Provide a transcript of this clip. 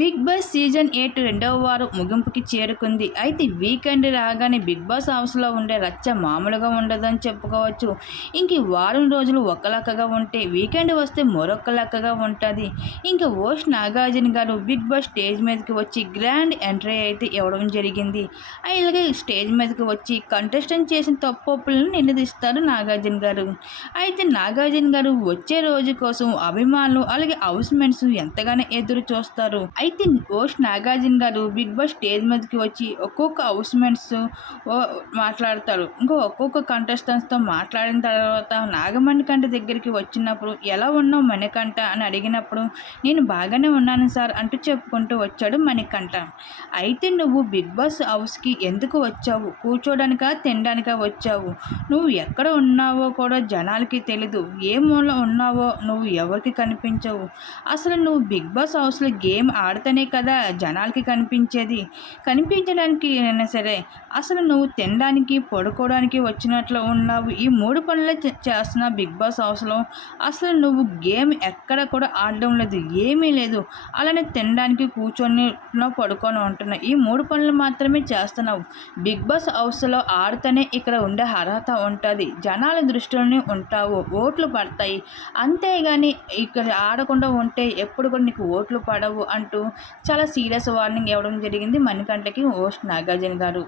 Big boss season eight రెండవ వారం ముగింపుకి చేరుకుంది. అయితే వీకెండ్ రాగానే బిగ్ బాస్ హౌస్లో ఉండే రచ్చ మామూలుగా ఉండదని చెప్పుకోవచ్చు. ఇంక వారం రోజులు ఒక లెక్కగా ఉంటే వీకెండ్ వస్తే మరొక లెక్కగా ఉంటుంది. ఇంకా ఓష్ నాగార్జున గారు బిగ్ బాస్ స్టేజ్ మీదకి వచ్చి గ్రాండ్ ఎంట్రీ అయితే ఇవ్వడం జరిగింది. అలాగే స్టేజ్ మీదకి వచ్చి కంటెస్టెంట్ చేసిన తప్పులను నిలదీస్తారు నాగార్జున గారు. అయితే నాగార్జున గారు వచ్చే రోజు కోసం అభిమానులు అలాగే హౌస్మెంట్స్ ఎంతగానో ఎదురు చూస్తారు. అయితే ఓష్ నాగార్జున గారు బిగ్ బాస్ స్టేజ్ మీదకి వచ్చి ఒక్కొక్క హౌస్మెంట్స్ మాట్లాడతారు. ఇంకో ఒక్కొక్క కంటెస్టెంట్స్తో మాట్లాడిన తర్వాత నాగమణి కంట దగ్గరికి వచ్చినప్పుడు ఎలా ఉన్నావు మణికంఠ? అని అడిగినప్పుడు నేను బాగానే ఉన్నాను సార్ అంటూ చెప్పుకుంటూ వచ్చాడు మణికంఠ. అయితే నువ్వు బిగ్ బాస్ హౌస్కి ఎందుకు వచ్చావు? కూర్చోడానిక తినడానిక వచ్చావు? నువ్వు ఎక్కడ ఉన్నావో కూడా జనాలకి తెలీదు. ఏ మూల ఉన్నావో నువ్వు ఎవరికి కనిపించవు? అసలు నువ్వు బిగ్ బాస్ హౌస్లో గేమ్ ఆడితేనే కదా జనాలకి కనిపించేది? కనిపించడానికి అయినా సరే అసలు నువ్వు తినడానికి పడుకోవడానికి వచ్చినట్లు ఉన్నావు. ఈ మూడు పనులు చేస్తున్న బిగ్ బాస్ హౌస్లో అసలు నువ్వు గేమ్ ఎక్కడ కూడా ఆడడం లేదు. ఏమీ లేదు. అలానే తినడానికి కూర్చొని పడుకొని ఉంటున్నావు. ఈ మూడు పనులు మాత్రమే చేస్తున్నావు. బిగ్ బాస్ హౌస్లో ఆడితేనే ఇక్కడ ఉండే అర్హత ఉంటుంది. జనాల దృష్టిలోనే ఉంటావు. ఓట్లు పడతాయి. అంతేగాని ఇక్కడ ఆడకుండా ఉంటే ఎప్పుడు కూడా నీకు ఓట్లు పడవు అంటూ చాలా సీరియస్ వార్నింగ్ ఇవ్వడం జరిగింది మణికంఠకి ఓస్ట్ నాగార్జున గారు.